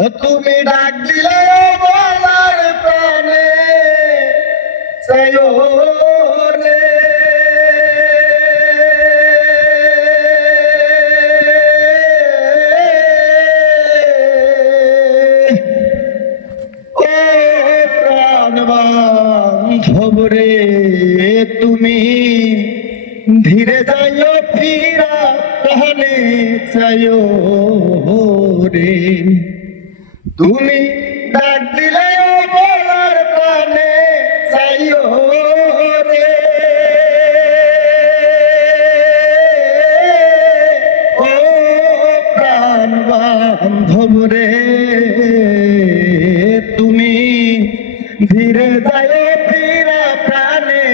ও তুমি ডাক দিলে বলার প্রাণে চাইও রে, ও প্রাণ বান্ধব রে, তুমি ধীরে যাইও ফিরা প্রাণে চাইও রে। তুমি ডাক দিলে বলার প্রাণে চাইও রে, ও প্রাণ বান্ধব রে, তুমি ধীরে যাইও ফিরা প্রাণে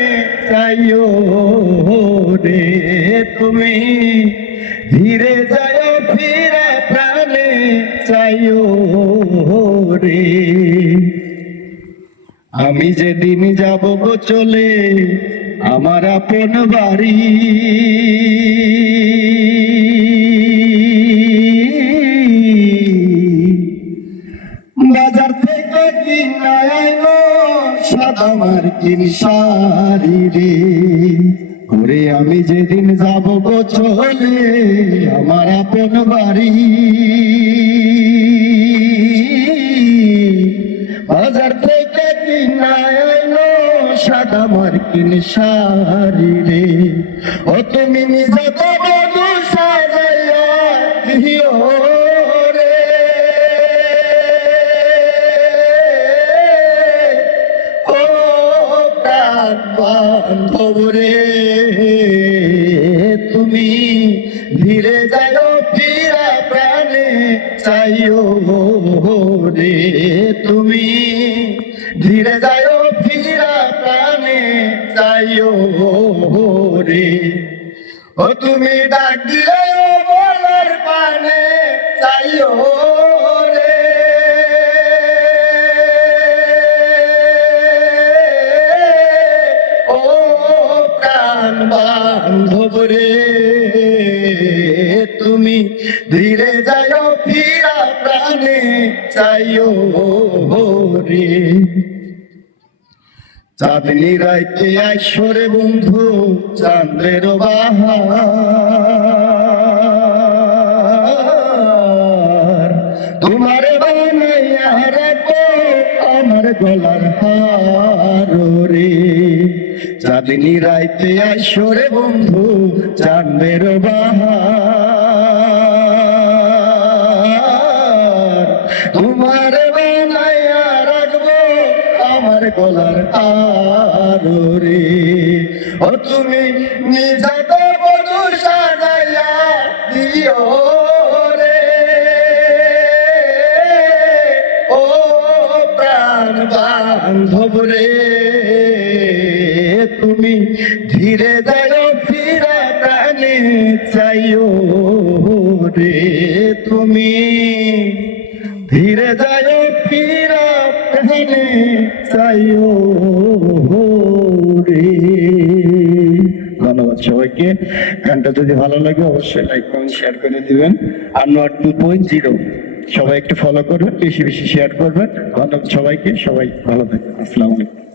চাইও রে, তুমি ধীরে যাইও ফিরা প্রাণে চাইও রে। আমি যেদিন যাব গো চলে আমার আপন বাড়ি, বাজার থেকে কিনা আইনো সাদা মার্কিন শাড়ি রে, ওরে আমি যেদিন যাব গো চলে আমার আপন বাড়ি, বাজার থেকে কিনা আইনো সাদা মার্কিন শাড়ি রে, ও তুমি নিজে তো বধূ সাজাইয়া দিও রে, ও প্রাণ বান্ধব রে, তুমি ধীরে যাইও ফিরা প্রাণে চাইও রে, তুমি ধীরে যাইও ফিরা প্রাণে চাইও রে, ও তুমি ডাক দিলে বলার প্রাণে চাইও রে, ও প্রাণ বান্ধব রে, তুমি ধীরে যাইও ফিরা প্রাণে চাইও রে। চাঁদনি রাইতে আইসরে বন্ধু চাঁদের বাহার, তোমার বানাইয়া রাখো আমার গলার হার রে, চাঁদনি রাইতে আইসরে বন্ধু চাঁদের বাহার, তোমার বানাইয়া রাখবো আমার গলার হার রে, ও তুমি নিজাতে বধূ সাজাইয়া দিও রে, ও প্রাণ বান্ধব রে, তুমি ধীরে যাইও ফিরা প্রাণে চাইও রে, তুমি ধীরে যাইও ফিরা প্রাণে চাইও রে। ধন্যবাদ সবাইকে। গানটা যদি ভালো লাগে অবশ্যই লাইক কমেন্ট শেয়ার করে দিবেন। আনোয়ার 2.0 সবাই একটু ফলো করবেন, বেশি বেশি শেয়ার করবেন। ধন্যবাদ সবাইকে, সবাই ভালো থাকবেন। আসসালামু আলাইকুম।